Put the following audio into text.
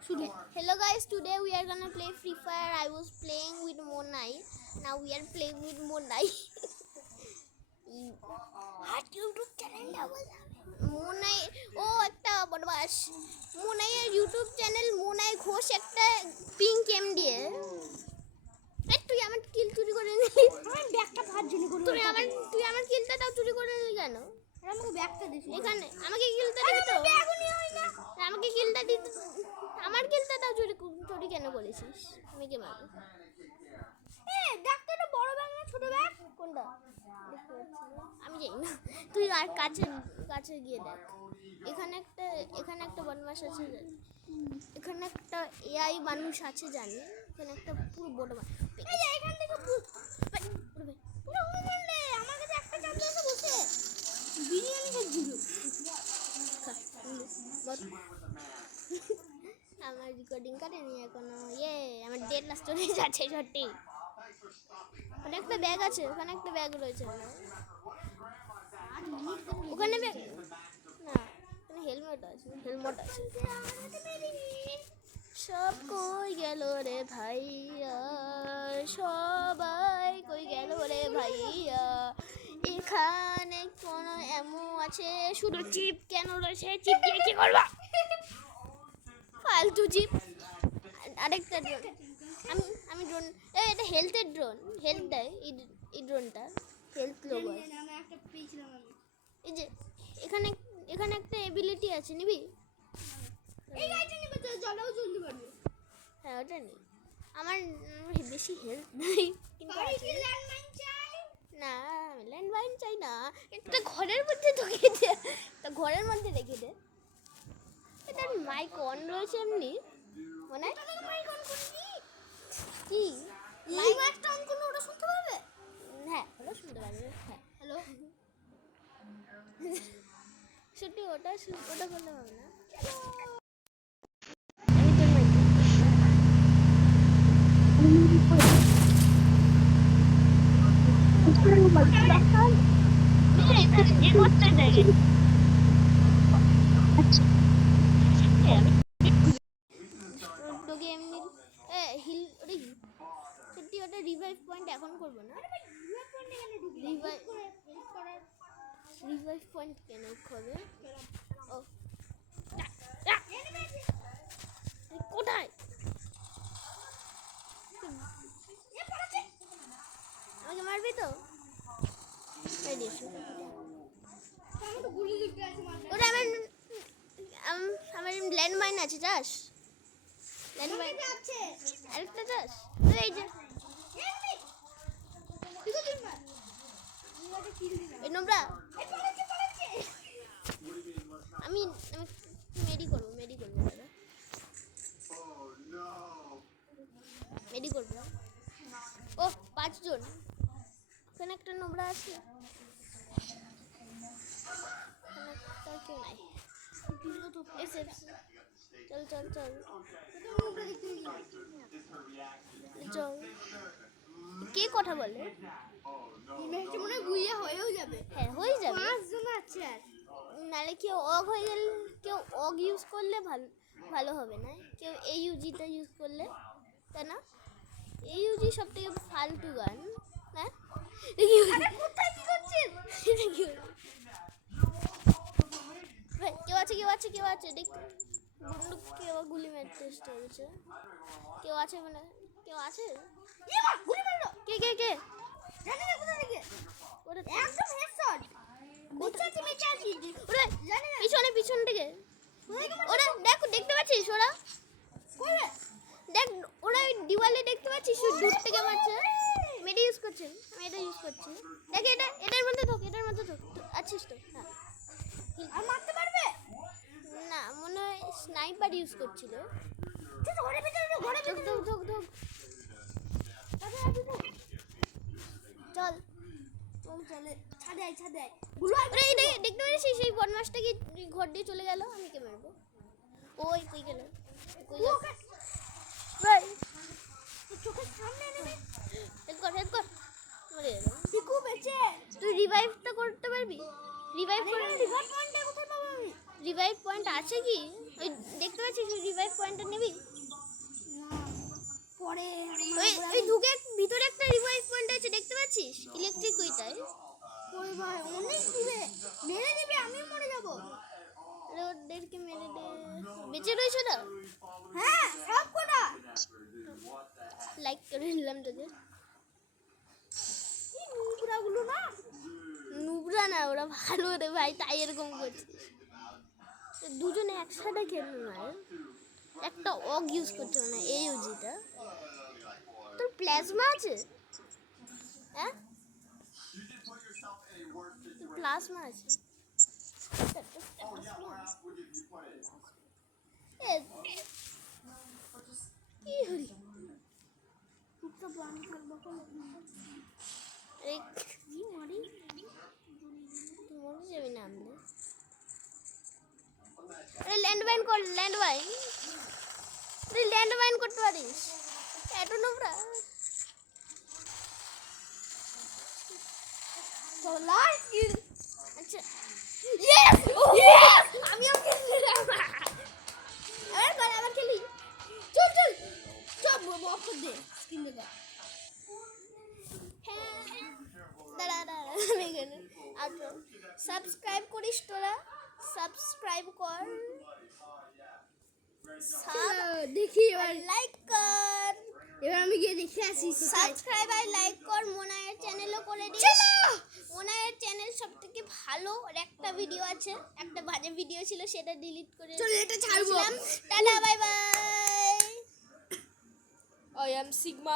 Hello guys, today we are gonna play Free Fire. I was playing with Monai. Now we are playing with Monai. What YouTube channel Monai? Oh, একটা বদমাশ। মোনাইয়ের YouTube channel মোনাই Ghosh একটা pink M দিয়ে। তুই আমার কিল চুরি করে নিলি। আমি ব্যাগটা ভাত চুরি করে। তুই আমার কিলটা তাও চুরি করে নিলি কেন? আমাকে ব্যাগটা দিস। এখানে আমাকে কিলটা দিবি তো? ব্যাগও নিয়ে হয় না। আমাকে কিলটা দিস। আমার কিলটা তাও চুরি কেন করেছিস? আমি কে মারবো? ব্যাগটা বড় ব্যাগ না ছোট ব্যাগ? কোনটা? দেখতে পাচ্ছি না। আমি জানি না। তুই আর কাছে গিয়ে দেখ। এখানে একটা বদমাশ আছে। এখানে একটা এআই মানুষ আছে জানি। এখানে একটা পুরো বড় মানুষ। এখান থেকে পুরো উমন্ডে আমার কাছে একটা চামচ আছে বসে। বিরিয়ানি খাচ্ছিল। আমার রেকর্ডিং করেনি এখনো। আমার ডেটটা চলে যাচ্ছে সত্যি। ওখানে একটা ব্যাগ আছে, ওখানে একটা ব্যাগ রয়েছে। ওখানে ব্যাগ না, ওখানে হেলমেট আছে। সব কই গেল রে ভাইয়া, সবাই কই গেল রে ভাইয়া। এখানে কোন এমন আছে শুধু চিপ কেন রয়েছে? চিপ দিয়ে কি করবা? ফালতু চিপ। আরেকটা ড্রোন। আমি ড্রোন। এটা হেলথের ড্রোন। হেলথ দেয় এই ড্রোনটা। হেলথ লোক আছে। এই যে এখানে একটা এবিলিটি আছে, নিবি? এই গাড়িটা নিবে তো জলেও চলতে পারবে। হ্যাঁ ওটা নি। আমার বেশি হেলথ নাই কিন্তু আছে। ল্যান্ডমাইন চাই না, ল্যান্ডমাইন চাই না। এটা ঘরের মধ্যে ঢুকিয়ে দে। তো ঘরের মধ্যে রেখে দে। এটা মাইক অন রয়েছে এমনি মনে হয়। মাইক অন করবি কি? মাইকটা অন করলে ওটা শুনতে পারবে? হ্যাঁ ওটা শুনতে পারবে। হ্যাঁ হ্যালো। সত্যি ওটা করলে হবে না। ওটা রিভাইভ পয়েন্ট এখন করবো না। রিভাইভ পয়েন্ট কেন হবে? ও কোথায়? আমাকে মারবি তো? ওটা আমার ল্যান্ডমাইন আছে, চাস? ল্যান্ডমাইন আছে আরেকটা চাস? এই যে এই নোংরা। আমি মেডি করবো ও 5 জন। ওখানে একটা নোংরা আছে। কেউ নাই। চল কে কথা বলে? মনে হয় হয়েও যাবে। হ্যাঁ হয়ে যাবে। 5 জন আছে। আর নালে কেউ অগ হয়ে গেলে, কেউ অগ ইউজ করলে ভালো হবে না। কেউ এইউজিটা ইউজ করলে, তাই না? এইউজি সব থেকে ফালতু গান। হ্যাঁ কোথায় কি করছিস? কেউ আছে দেখ। বন্দুক কেউ গুলি মারতে চেষ্টা করছে। কেউ আছে মানে কেউ আছে? গুলি মারলো। কে জানি না কোথা থেকে। ওরে একদম হেডশট। ওরে জানি না পিছন থেকে। ওরে দেখতে পাচ্ছিস ওরা? কই রে? দেখ ওরা দিওয়ালে দেখতে পাচ্ছিস? দূর থেকে মারছে। মেডি ইউজ করছে। আমি এটা ইউজ করছি। দেখ এটার মধ্যে ঢোক। আছিস তো? হ্যাঁ। আর মারতে পারবে না মনে হয়। স্নাইপার ইউজ করছিল। ঘরের ভিতরে ঢোক। চল চলে ছাদে দেখতে পাচ্ছিস সেই বদমাশটা কি ঘর দিয়ে চলে গেল? আমি কে মারবো? ওই কই গেল? ভাই চোখের সামনে নেবে। হেড কর মরে গেল। পিকু বেঁচে। তুই রিভাইভটা করতে পারবি? রিভাইভ পয়েন্টটা কোথায় পাবো আমি? রিভাইভ পয়েন্ট আছে কি? ওই দেখতে পাচ্ছিস রিভাইভ পয়েন্টটা নিবি? নিচে রয়েছে না? হ্যাঁ সব কটা লাইক করে নিলাম তোদের। এই নুবড়াগুলো না নুবরা না, ওরা ভালো রে ভাই, তাই এরকম করছে। দুজনে একসাথে খেললো না, একটা অগ ইউজ করছে না, এই ইউজিটা। তোর প্লাজমা আছে? হ্যাঁ প্লাজমা আছে। এ, কি হরি মুখটা বন্ধ করবো এই কি মরি মরে যাবি না আমলে। আরে ল্যান্ড বাইন কর, ল্যান্ড বাইন। তুই ল্যান্ড বাইন করতে পারিস? এত নোংরা। তো লাস্ট কিল আচ্ছা ইয়েস ইয়েস আমিও খেললাম আবার খেলি চল চল চল বক্স দে স্ক্রিন দে দাঁড়া দাঁড়া আমি এখানে আউটরো। সাবস্ক্রাইব করিস তোরা, সাবস্ক্রাইব কর, দেখি এবার লাইক কর, এবার আমি গিয়ে দেখে আসি সাবস্ক্রাইব আর লাইক কর। মোনায়ের চ্যানেলও করে দিস। মোনায়ের চ্যানেল সবথেকে ভালো। আর একটা ভিডিও আছে, একটা বাজে ভিডিও ছিল, সেটা ডিলিট করে চল এটা ছাড়বো tata bye bye. I am Sigma